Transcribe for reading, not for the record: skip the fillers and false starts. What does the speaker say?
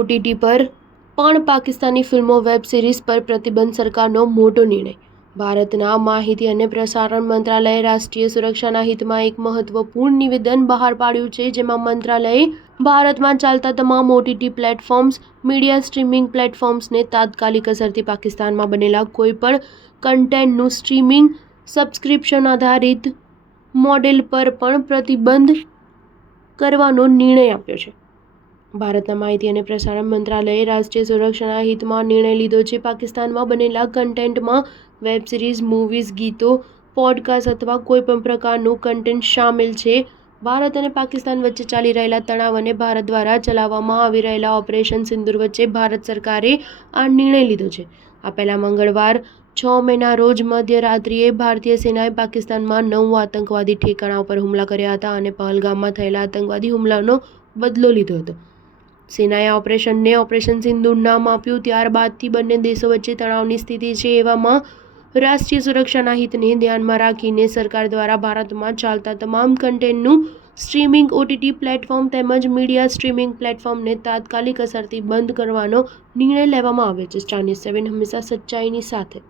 OTT પર પણ પાકિસ્તાની ફિલ્મો વેબ સિરીઝ પર પ્રતિબંધ સરકારનો મોટો નિર્ણય. ભારતના માહિતી અને પ્રસારણ મંત્રાલયે રાષ્ટ્રીય સુરક્ષાના હિતમાં એક મહત્વપૂર્ણ નિવેદન બહાર પાડ્યું છે, જેમાં મંત્રાલયે ભારતમાં ચાલતા તમામ ઓટીટી પ્લેટફોર્મ્સ, મીડિયા સ્ટ્રીમિંગ પ્લેટફોર્મ્સને તાત્કાલિક અસરથી પાકિસ્તાનમાં બનેલા કોઈપણ કન્ટેન્ટનું સ્ટ્રીમિંગ સબસ્ક્રિપ્શન આધારિત મોડેલ પર પણ પ્રતિબંધ કરવાનો નિર્ણય આપ્યો છે. ભારતના માહિતી અને પ્રસારણ મંત્રાલયે રાષ્ટ્રીય સુરક્ષાના હિતમાં નિર્ણય લીધો છે. પાકિસ્તાનમાં બનેલા કન્ટેન્ટમાં વેબ સિરીઝ, મૂવીઝ, ગીતો, પોડકાસ્ટ અથવા કોઈપણ પ્રકારનું કન્ટેન્ટ શામેલ છે. ભારત અને પાકિસ્તાન વચ્ચે ચાલી રહેલા તણાવ અને ભારત દ્વારા ચલાવવામાં આવી રહેલા ઓપરેશન સિંદૂર વચ્ચે ભારત સરકારે આ નિર્ણય લીધો છે. આ પહેલા મંગળવાર 6 મેના રોજ મધ્યરાત્રિએ ભારતીય સેનાએ પાકિસ્તાનમાં 9 આતંકવાદી ઠેકાણા પર હુમલા કર્યા હતા અને પહલગામમાં થયેલા આતંકવાદી હુમલાનો બદલો લીધો હતો. સેનાએ આ ઓપરેશનને ઓપરેશન સિંદૂર નામ આપ્યું. ત્યારબાદથી બંને દેશો વચ્ચે તણાવની સ્થિતિ છે. એવામાં રાષ્ટ્રીય સુરક્ષાના હિતને ધ્યાનમાં રાખીને સરકાર દ્વારા ભારતમાં ચાલતા તમામ કન્ટેન્ટનું સ્ટ્રીમિંગ ઓટીટી પ્લેટફોર્મ તેમજ મીડિયા સ્ટ્રીમિંગ પ્લેટફોર્મને તાત્કાલિક અસરથી બંધ કરવાનો નિર્ણય લેવામાં આવ્યો છે. સ્ટાર ન્યૂઝ 7 હંમેશા સચ્ચાઈની સાથે.